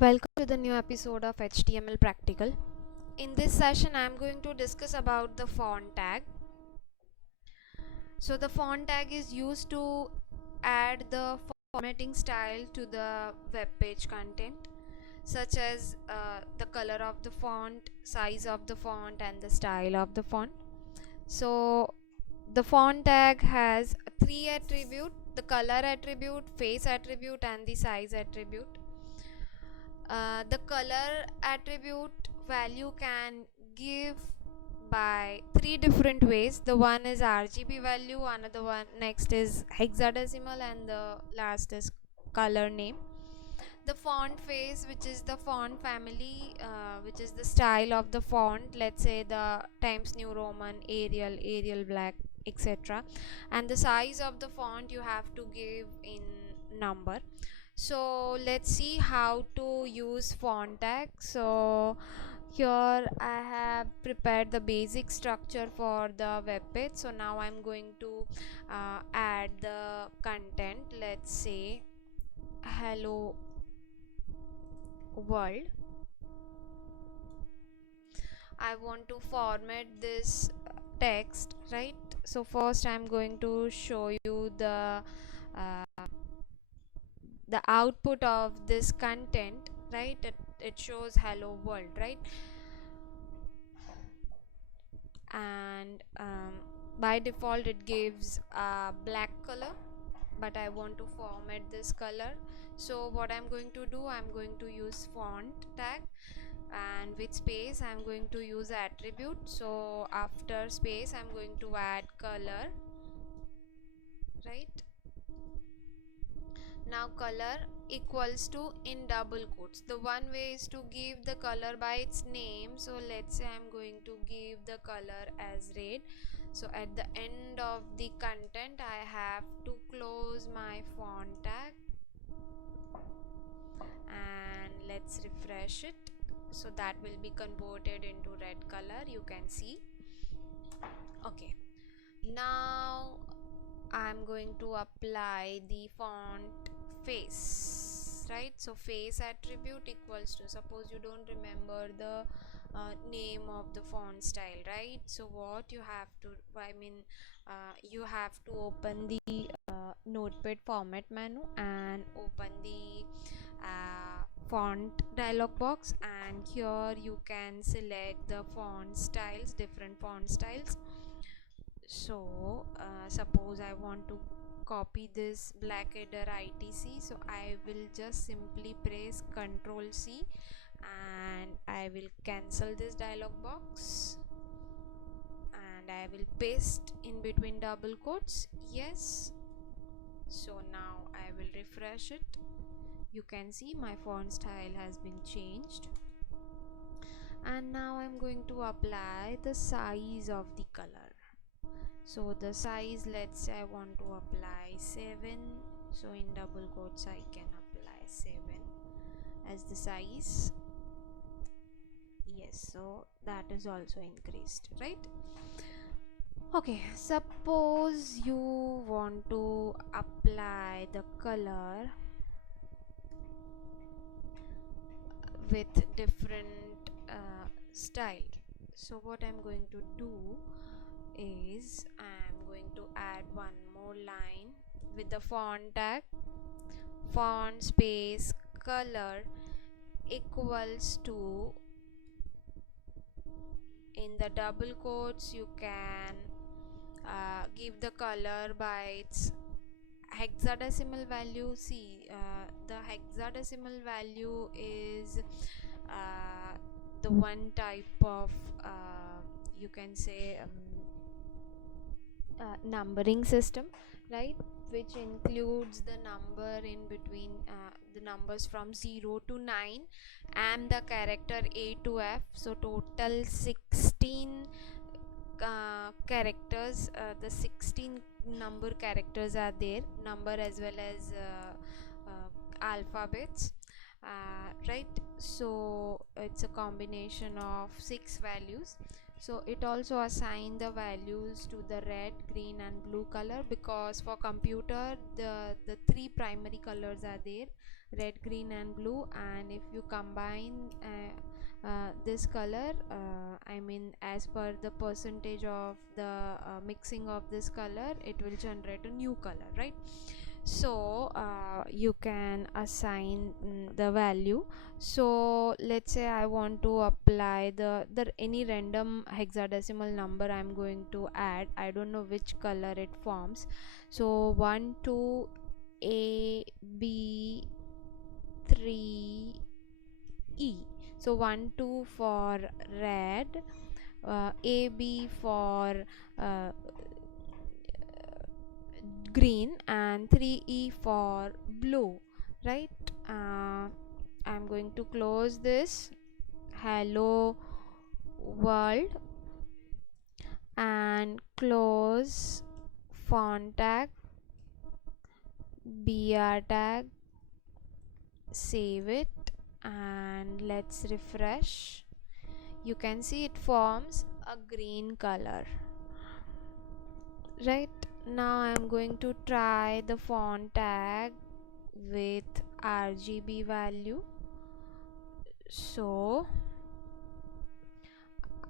Welcome to the new episode of HTML Practical. In this session, I am going to discuss about the font tag. So the font tag is used to add the formatting style to the web page content, such as the color of the font, size of the font, and the style of the font. So the font tag has three attributes: the color attribute, face attribute, and the size attribute. The color attribute value can give by three different ways. The one is RGB value, another one next is hexadecimal, and the last is color name. The font face, which is the font family, which is the style of the font, let's say the Times New Roman, Arial Black, etc. And the size of the font you have to give in number. So let's see how to use font tag. So here I have prepared the basic structure for the web page. So now I'm going to add the content. Let's say hello world. I want to format this text, right? So first I'm going to show you uh, the output of this content, right? It shows hello world, right? And by default it gives a black color, but I want to format this color. So what I'm going to do, I'm going to use font tag, and with space I'm going to use attribute. So after space I'm going to add color, right? Now color equals to in double quotes. The one way is to give the color by its name. So let's say I'm going to give the color as red. So at the end of the content I have to close my font tag, and let's refresh it. So that will be converted into red color, you can see. Okay, now I'm going to apply the font face, right? So face attribute equals to, suppose you don't remember the name of the font style, right? So what you have to, you have to open the notepad format menu and open the font dialog box, and here you can select the font styles, different font styles. So suppose I want to copy this Blackadder ITC, so I will just simply press Ctrl C and I will cancel this dialog box, and I will paste in between double quotes yes. So now I will refresh it. You can see my font style has been changed, and now I'm going to apply the size of the color. So the size, let's say I want to apply 7, so in double quotes I can apply 7 as the size. Yes, so that is also increased, right? Okay, suppose you want to apply the color with different style. So what I'm going to do is I'm going to add one more line with the font tag, font space color equals to, in the double quotes you can give the color by its hexadecimal value. See, the hexadecimal value is the one type of you can say numbering system, right, which includes the number in between, the numbers from 0 to 9 and the character A to F. So total 16 characters, the 16 number characters are there, number as well as alphabets, right? So it's a combination of 6 values. So it also assign the values to the red, green and blue color, because for computer the three primary colors are there, red, green and blue, and if you combine this color, I mean as per the percentage of the mixing of this color, it will generate a new color, right? So you can assign the value. So let's say I want to apply the any random hexadecimal number I'm going to add. I don't know which color it forms. So 1 2 A B 3 E. So 1 2 for red, A B for uh, green, and 3E for blue, right? I'm going to close this hello world and close font tag, br tag, save it, and let's refresh. You can see it forms a green color, right? Now I'm going to try the font tag with RGB value. So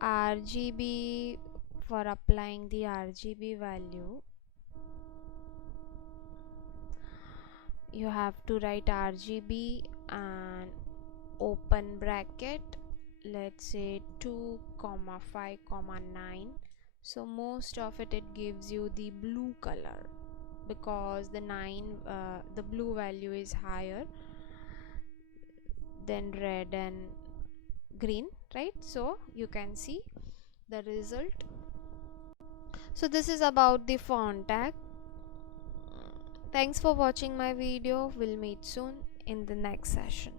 RGB, for applying the RGB value, you have to write RGB and open bracket, let's say 2 comma 5 comma 9. So most of it gives you the blue color, because the the blue value is higher than red and green, right? So you can see the result. So this is about the font tag. Thanks for watching my video. We'll meet soon in the next session.